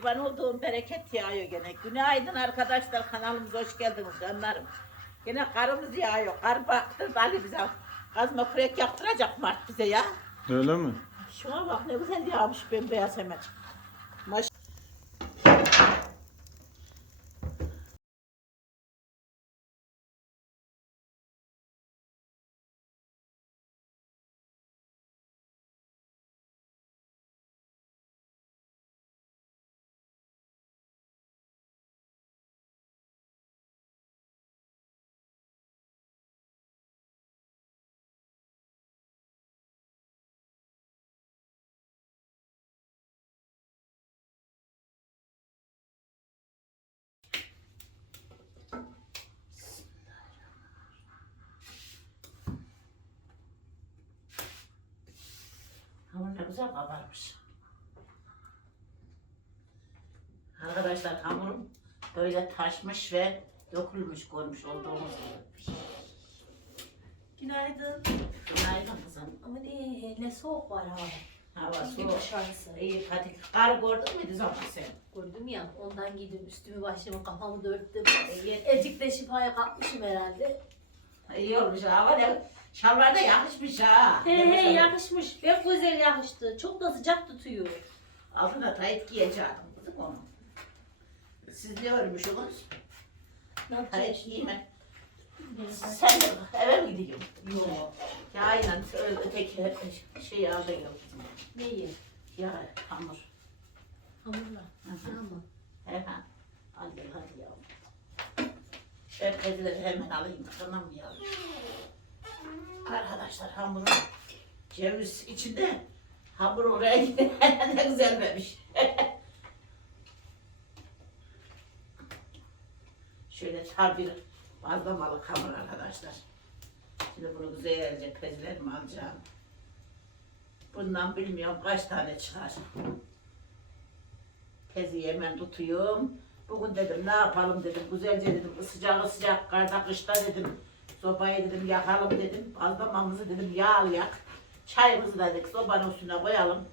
Kurban olduğum bereket yağıyor gene. Günaydın arkadaşlar kanalımıza hoş geldiniz canlarım. Gene karımız yağıyor. Kar baktı Ali bize kazma kürek yaptıracak Mart bize ya. Öyle mi? Şuna bak ne güzel yağmış bembeyaz hemen. Maş Hamur ne güzel kabarmış. Arkadaşlar hamurum böyle taşmış ve dökülmüş görmüş olduğumuz gibi. Günaydın. Günaydın kızım. Ama ne, ne soğuk var ha. Hava Bir soğuk. dışarısı. İyi hadi. Kar gördün müydü zaman sen? Gördüm ya ondan giydim üstümü başımı kafamı dörttüm. İyi, Evcik de şifaya kalkmışım herhalde. İyi olmuş hava ne? Şalvar da yakışmış ha. He he güzel. yakışmış. Pek güzel yakıştı. Çok da sıcak tutuyor. Altına tayt giyeceğim kızım onu. Siz ne örmüşsünüz? Ne Tayt giyme. Sen de eve mi gidiyorsun? Yok. Ya aynen ö- öteki şeyi yok. Neyi? Ya hamur. Hamurla. Hı hı. Tamam. Hemen. Hadi hadi yavrum. Ben pezileri hemen alayım. Yavrum? Arkadaşlar hamuru ceviz içinde hamur oraya ne güzelmemiş. Şöyle çar bir bazlamalık hamur arkadaşlar. Şimdi bunu güzelce pezilerimi alacağım. Bundan bilmiyorum kaç tane çıkar. Tezi hemen tutuyorum. Bugün dedim ne yapalım dedim. Güzelce dedim sıcak sıcak karda kışta dedim. Sobayı dedim yakalım dedim. Bazlamamızı dedim yağlı yak. Çayımızı dedik sobanın üstüne koyalım.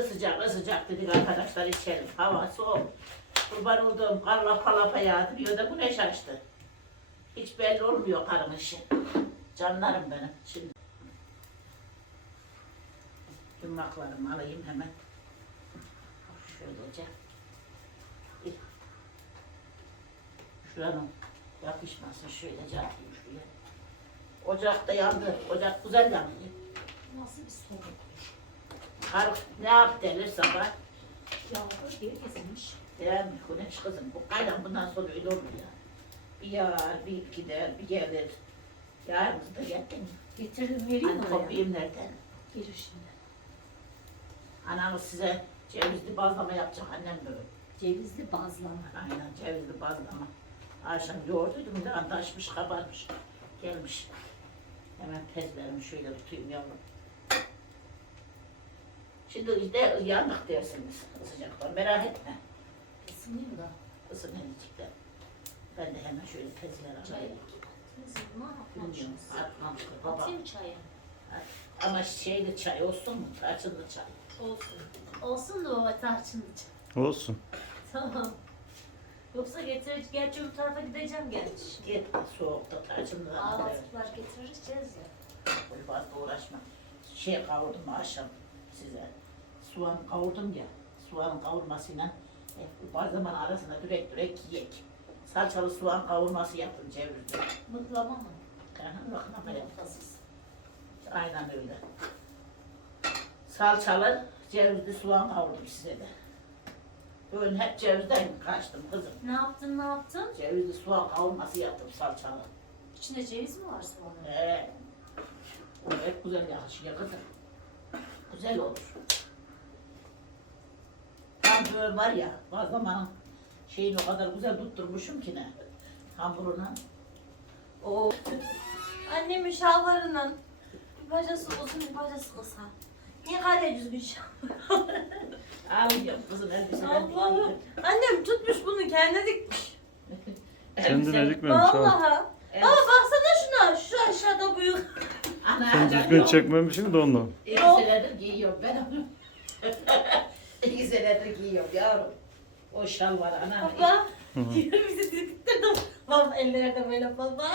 Isıcak ısıcak dedik arkadaşlar içelim. Hava soğuk. Kurban olduğum kar lapa lapa yağdırıyor da güneş açtı. Hiç belli olmuyor karın işi. Canlarım benim şimdi. Yumaklarımı alayım hemen. Şöylece. Şuranın yapışmasın şöylece atayım şuraya. Ocak da yandı. Ocak güzel yanıyor. Nasıl bir soğuk? Kar ne yap derler sabah. Yağmur diye kesilmiş. Yani güneş kızım. Bu kaydan bundan sonra öyle olur ya. Bir yağar, bir gider, bir gelir. Yarımızı da getirin. Getirdim vereyim Hani mi oraya? kopayım nereden? Gelir şimdi. Anamız size cevizli bazlama yapacak annem böyle. Cevizli bazlama. Aynen cevizli bazlama. Akşam yoğurduydum da taşmış kabarmış. Gelmiş. Hemen pezlerimi şöyle tutayım yavrum. Şimdi işte yandık dersiniz sıcaktan merak etme. Isınayım da. Isınacaklar. Ben de hemen şöyle pezler Çay. alayım. Bilmiyorum. baba. Atayım çayı. Ama şeyli çay olsun mu? Tarçınlı çay. Olsun. Olsun da baba tarçınlı çay. Olsun. Tamam. Yoksa getir, gerçi bu tarafa gideceğim gerçi. Git soğukta tarçınlı. Ağlatlıklar getireceğiz ya. Böyle fazla uğraşma. Şey kavurdum akşam size. Soğan kavurdum ya. Soğan kavurmasıyla e, bazı zaman arasına direkt direkt yiyek. Salçalı soğan kavurması yaptım çevirdim. Mıhlama mı? Böyle. Yumurtasız. Aynen öyle. Salçalı cevizli soğan kavurdum size de. Böyle hep cevizden kaçtım kızım. Ne yaptın ne yaptın? Cevizli soğan kavurması yaptım salçalı. İçinde ceviz mi var soğanın? Ee, o hep güzel yakışıyor kızım. Güzel olur. Tam böyle var ya, bazlamanın şeyini o kadar güzel tutturmuşum ki ne. Hamuruna. O Annemin şalvarının bir bacası uzun bir bacası kısa. Niye kadar düzgün şalvar? alıyorum kızım elbiseleri. Allah'ım. Annem tutmuş bunu kendine dikmiş. Kendine dikmemiş ha. Vallahi. Evet. Baba baksana şuna. Şu aşağıda büyük. Ana, Sen düzgün çekmemişsin de ondan. İki senedir giyiyorum ben onu. İki senedir giyiyorum yavrum. O şal var ana. Baba. Bizi diktirdim. Baba ellerde böyle baba.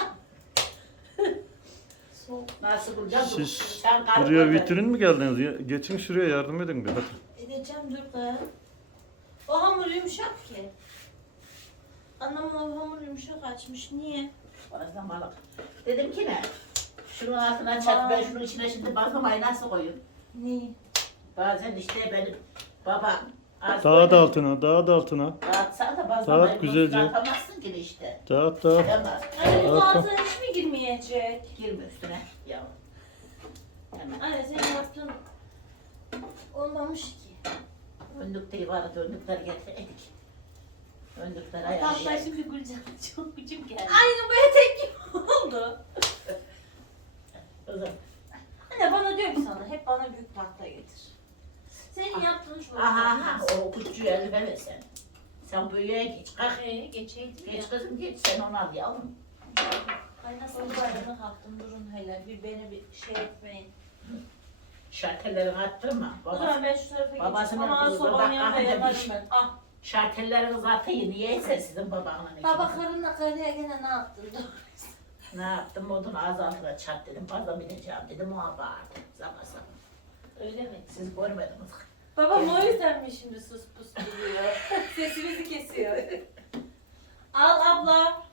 Nasıl bulacağım? Siz Sen buraya vitrin mi geldiniz? Ya- Geçin şuraya yardım edin bir hadi. Edeceğim dur da. O hamur yumuşak ki. Anam o hamur yumuşak açmış. Niye? Bazlamalık. Dedim ki ne? Şunun altına çat ben şunun içine şimdi bazlamayı nasıl koyayım? Niye? Bazen işte benim babam az Dağıt koydu. altına, dağıt altına. Dağıtsan da bazlamayı Dağıt güzelce. atamazsın ki işte. Dağıt dağıt. Yemez. Anne bu Yok. ağzına hiç mi girmeyecek? Girme üstüne yavrum. Hemen. Anne senin yaptığın olmamış ki. Önlükleri vardı, önlükleri getirdik. Önlükleri Hatta ayarlayalım. şimdi Gülcan çok gücüm geldi. Aynı bu etek gibi oldu. Kızım. Anne bana diyor ki sana hep bana büyük tahta getir. Senin yaptığın şu Aha aha o küçüğü elime ver sen. Sen büyüğe geç. Kalk. Ee, geçeydim. Geç kızım geç sen onu al yavrum. Ay nasıl bayramı kalktım durun hele bir beni bir şey etmeyin. Şartellerini attırma. O Baba, zaman ben şu tarafa geçeyim. Babasının Ama kızı, sobanın bak, bir yatarım şey. ben. Ah. şartellerini uzatayım. Niyeyse sizin babanın için. Baba karınla karıya gene ne yaptın? Ne yaptım? Odun ağzı altına çat dedim. Fazla bineceğim dedim. O bağırdı. Zaman zaman. Öyle mi? Siz görmediniz. Babam o yüzden mi şimdi sus pus duruyor? Sesimizi kesiyor. Al abla.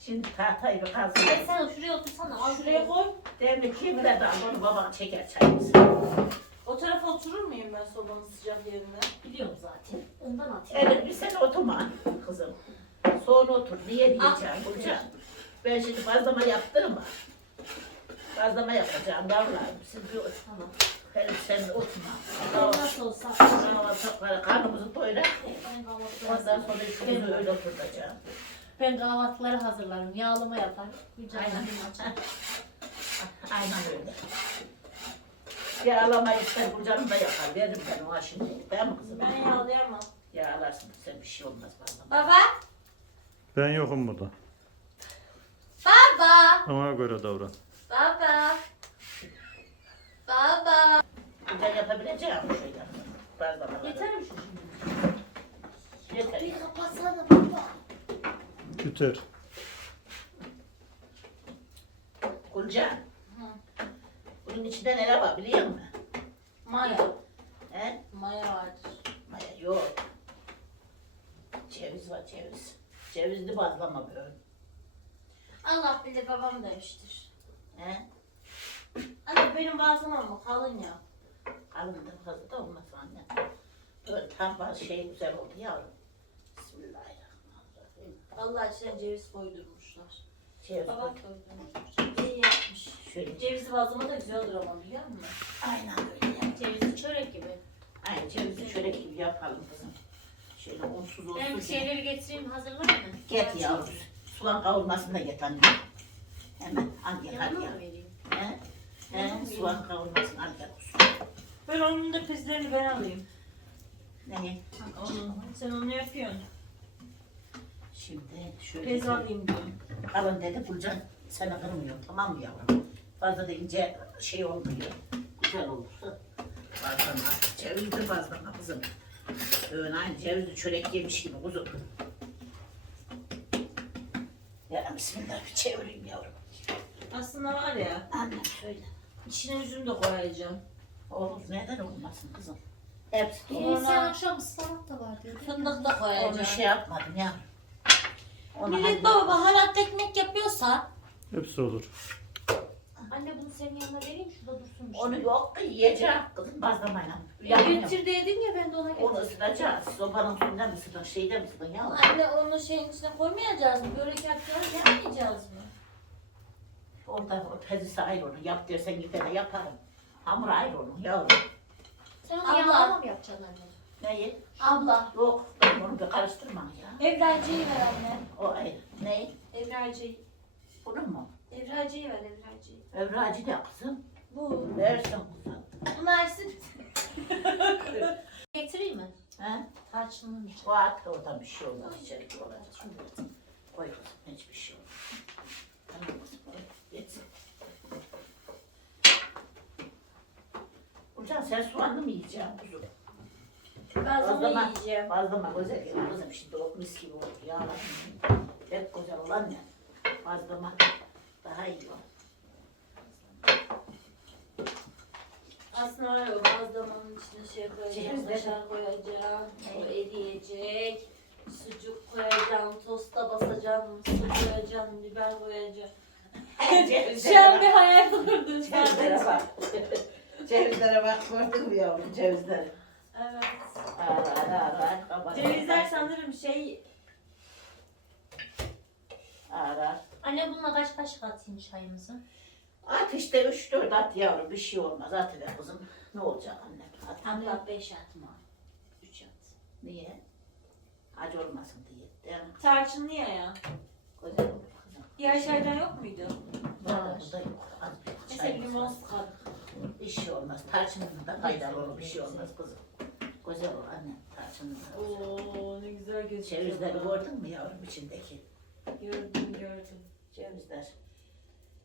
Şimdi tahtayı bir kazın. Ay sen şuraya otursana. Al Şuraya koy. Demlik ki biraz daha bunu baban çeker çayımızı. O tarafa oturur muyum ben sobanın sıcak yerine? Biliyorum zaten. Ondan atayım. Evet bir sen oturma kızım. Sonra otur. Niye Ah, diyeceğim Burcan? Ben şimdi bazlama yaptırma. Bazlama yapacağım yavrularım. Siz bir otur. Tamam. Hele sen oturma. Ben nasıl olsa. Kahvaltı karnımızı doyurak. Ben Ondan sonra işimizi öyle oturtacağım. Ben kahvaltıları hazırlarım. Yağlama yaparım. Aynen. açar. Aynen öyle. Yağlama ister Burcan'ı da yapar. Veririm ben ona şimdi. Değil mi kızım? Ben yağlayamam. Yağlarsın sen bir şey olmaz bazlama. Baba. Ben yokum burada. Baba. Ona göre davran. Baba. Baba. Burcan yapabileceğim şöyle. Bazlama. Yeter mi şu şimdi? Yeter. Bir kapatsana baba. Küter. Gülcan. Bunun içinde neler var biliyor musun? Maya. He? Maya vardır. Maya yok. Ceviz var ceviz. Cevizli bazlama böyle. Allah bilir babam demiştir. Benim bazlamam mı kalın ya. Kalın da fazla da olmaz anne. Böyle tam bazı şey güzel oldu yavrum. Bismillahirrahmanirrahim. Allah içine ceviz koydurmuşlar. Ceviz Babam koy. koydurmuş. İyi yapmış. Şöyle. Cevizli bazlama da güzel olur ama biliyor musun? Aynen öyle. ya. Cevizli çörek gibi. Aynen cevizi çörek gibi yapalım kızım. Şöyle unsuz olsun. Ben bir şeyleri getireyim hazırlar mı? Get yavrum. Soğan kavurmasını da get anne. Hemen al gel hadi Yanına ya. mı vereyim? He? He? Soğan kavurmasını al gel. Ben onun da pizlerini ben alayım. Ne? Onun, sen onu yapıyorsun. Şimdi şöyle. Pez alayım diyorum. Kalın dedi Gülcan seni kırmıyor tamam mı yavrum? Fazla da ince şey olmuyor. Güzel olursa. Bazlama. Cevizli bazlama kızım. Öyle aynı cevizli çörek yemiş gibi kuzum. Ya bismillah bir çevireyim yavrum. Aslında var ya, Anne şöyle. İçine üzüm de koyacağım. Olur neden olmasın kızım. Hepsi Ee, doğru. sen akşam ıspanak da var diyordun. Fındık da Onu koyacağım. şey yapmadım ya. Onu Millet baba baharatlı ekmek yapıyorsa Hepsi olur. Anne bunu senin yanına vereyim şurada dursun. şey. Onu yok ki yiyeceğim kızım bazlamayla. Ya Yapmıyorum. getir dedin ya ben de ona Onu getirdim. ısıtacağız. Sobanın üstünde mi ısıtın, şeyde mi ısıtın ya? anne onu şeyin içine koymayacağız mı? Börek yapacağız yapmayacağız mı? Orada o pezisi ayrı onu. Yap dersen gider de yaparım. Hamur ayrı onu yavrum. Sen onu Abla. yağlama mı yapacaksın anne? Neyi? Abla. Yok ben onu bir karıştırma ya. Evracıyı ver anne. O ayrı. Ne? Evracıyı. Bunu mu? Evracıyı ver evracıyı. Evracı da kızım. Bu. Versin kızım. Bunu versin. Getireyim mi? He? Tarçınlı için. O at orada bir şey olmaz. İçeri koyar. Koy kızım. Hiçbir şey olmaz. Geçsin. Hocam sen soğanlı mı yiyeceksin kuzum? Zaman- yiyeceğim. Bazlama güzel geliyor kızım şimdi o mis gibi oldu ya. Hep güzel olan ne? Bazlama daha iyi o. Aslında var ya bazlamanın içine şey koyacağım, kaşar koyacağım, o eriyecek, sucuk koyacağım, tosta basacağım, su koyacağım, biber koyacağım. Şu an bir hayal kurdum Cevizlere sadece. bak. Cevizlere bak gördün mü yavrum cevizleri? Evet. Ara ara ara. kabarıyor. Cevizler sanırım şey... Ara. Anne bununla kaç kaşık atayım çayımızı? At işte üç dört at yavrum bir şey olmaz at hele kızım. Ne olacak annem? At. Abla beş atma. Üç at. Niye? Acı olmasın diye. Değil mi? Tarçınlı ya ya. Güzel olur. Diğer şeyden yok muydu? Var. Burada yok. Az bir Mesela limon sıkalım. Bir şey olmaz. Tarçının da faydalı olur. Bir şey olmaz kızım. Güzel olur annem. Tarçının da. güzel. Oo ne güzel gözüküyor. Cevizleri gördün mü yavrum içindeki? Gördüm gördüm. Cevizler.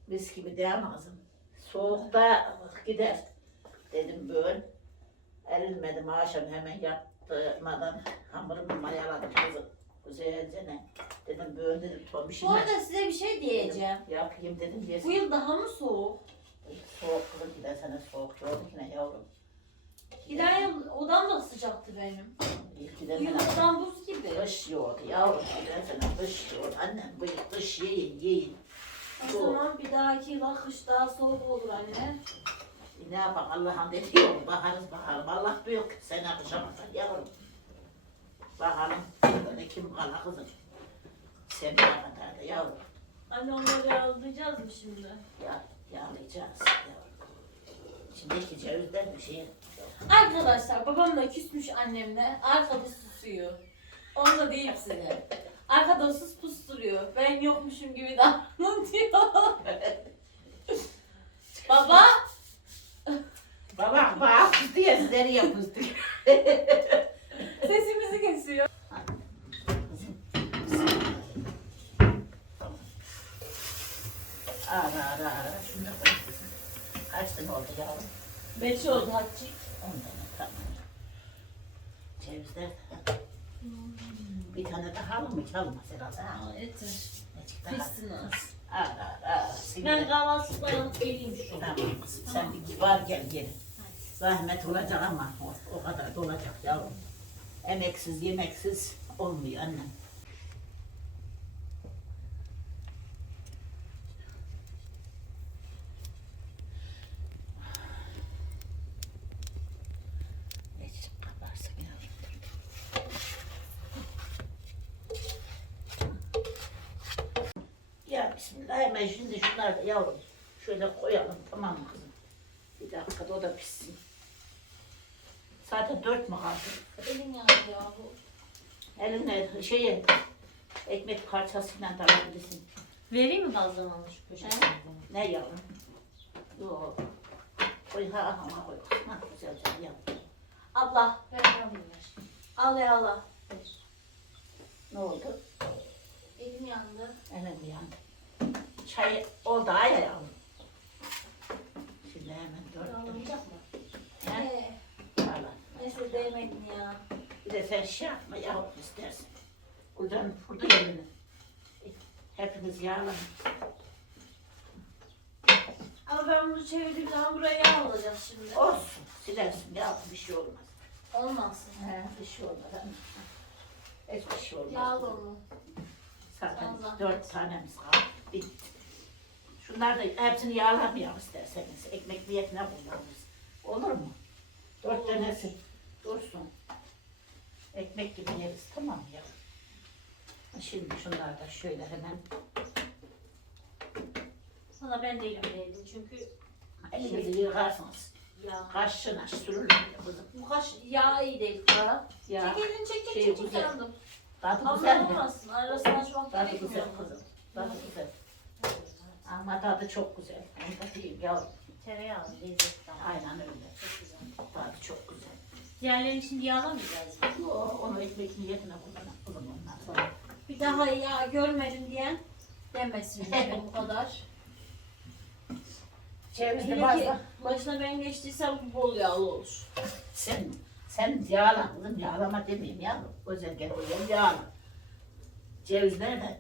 Mis gibi kızım? Soğukta gider. Dedim böyle. Erilmedim akşam hemen yatmadan hamurumu mayaladım kızım. Güzelce ne? Dedim böyle dedim Bu tomişime. arada size bir şey diyeceğim. Yapayım dedim yesin. Bu yıl daha mı soğuk? Soğuk kızım gider sana soğuk gördük yine yavrum. Gider yıl odam da sıcaktı benim. İlk Bu sana odam buz gibi. kış yoğurdu yavrum. Gider sana kış yoğurdu. Annem bu yıl kış yiyin yiyin. O zaman bir dahaki yıla kış daha soğuk olur anne. E Ne yapalım Allah'ın dediği olur. Bakarız bakalım. Allah büyük. Sen akışamazsın yavrum. Bakalım. Böyle kim kala kızım. Sen ne kadar da yavrum. Anne onları yağlayacağız mı şimdi? Ya, yağlayacağız yavrum. İçindeki cevizler bir şey. Arkadaşlar babam da küsmüş annemle. Arkada susuyor. Onu da deyip size. Arkada sus pusturuyor. Ben yokmuşum gibi davranıyor. Baba. Baba bak diye sizleri yapmıştık. Sesimizi Ara ara ara. Şunu da koy. Kaç tane oldu yavrum? Beş oldu Hatice. On tane tamam. Cevizler. Bir tane daha mı mı çalmaz herhalde? ha? Aa, yeter. Necik daha? Pişsin az. Ara ara Ben de- kahvaltı alıp geleyim şu. Tamam kızım, sen bir var gel gel. Zahmet olacak ama o, o kadar da olacak yavrum. Emeksiz yemeksiz olmuyor annem. Necip kabarsın yavrum. Ya bismillah hemen şimdi şunları da yavrum şöyle koyalım tamam mı kızım? Bir dakika da o da pişsin. Zaten dört mü kaldı? Elin yandı yahu. Eline şeyi ekmek parçasıyla da alabilirsin. Vereyim mi bazlamanı şu poşetine? Ne yavrum? Yok. Koy ha ha koy. Ha güzelce yap. Abla. Ver alayım ver. Al ya Allah. Ne oldu? Elim yandı. Elim yandı. Çay oldu ay yavrum. Şimdi hemen dört. Yağlanacak mı? He? Ee, Valla. neyse değmedin ya. Bir de sen şey yapma yavrum istersen. Buradan burada yerini. Hepiniz yağlanın. Ama ben bunu çevirdiğim zaman buraya yağ olacak şimdi. Olsun. Silersin yavrum bir şey olmaz. Olmasın. He, bir şey olmaz. Hiçbir şey olmaz. Yağlı onu. Zaten Allah. dört tanemiz kaldı. Bitti. Şunlar da hepsini yağlamayalım isterseniz. Ekmek niyetine kullanırız. Olur mu? Dört tanesi dursun. Ekmek gibi yeriz tamam mı ya? Şimdi şunlar da şöyle hemen Sana ben de ilgiliydim çünkü elinizi yıkarsınız. Yağ. Kaşına sürülür ya kızım. Bu kaş yağ iyi değil kara. Ya Çek elini çek çek Şey çek çek güzel. yandım. tadı güzel mi? Arasını açmak Tadı güzel gerekmiyor. kızım. Tadı güzel. Ama tadı çok güzel. Onu da diyeyim yavrum. tereyağı lezzetli ama. Aynen öyle. Çok güzel. Tadı çok güzel. Diğerlerini şimdi yağlamayacağız mı? O, onu ekmek niyetine kullanalım. Kullan ondan sonra. Bir daha yağ görmedim diyen demesin bu kadar. Cevizli Hele ki başına ben geçtiysem bu bol yağlı olur. Sen Sen yağla kızım yağlama demeyeyim ya. Güzel gel yağla. Cevizler de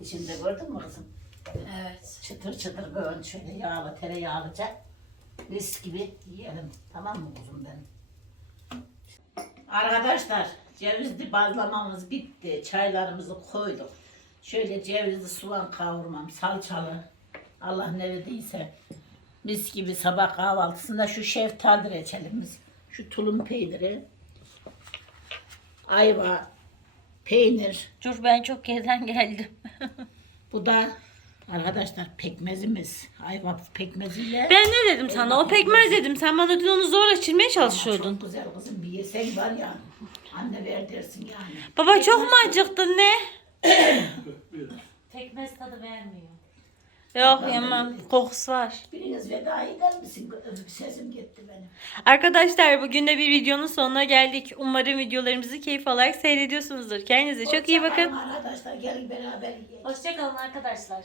içinde gördün mü kızım? Evet. Çıtır çıtır böyle şöyle yağlı tereyağlıca mis gibi yiyelim. Tamam mı kuzum benim? Arkadaşlar cevizli bazlamamız bitti. Çaylarımızı koyduk. Şöyle cevizli soğan kavurmam salçalı. Allah ne verdiyse. Mis gibi sabah kahvaltısında şu şeftali reçelimiz. Şu tulum peyniri. Ayva, peynir. Dur ben çok yerden geldim. Bu da arkadaşlar pekmezimiz. Ayva pekmeziyle. Ben ne dedim sana? O pekmez dedim. Sen bana dün onu zorla içirmeye Ama çalışıyordun. Çok güzel kızım bir yesen var ya. Anne ver dersin yani. Baba çok mu acıktın ne? Pekmez tadı vermiyor. Yok yemem. Kokusu var. Biriniz veda eder misin? Sesim gitti benim. Arkadaşlar bugün de bir videonun sonuna geldik. Umarım videolarımızı keyif alarak seyrediyorsunuzdur. Kendinize çok iyi bakın. Arkadaşlar gelin beraber yiyelim. Hoşçakalın arkadaşlar.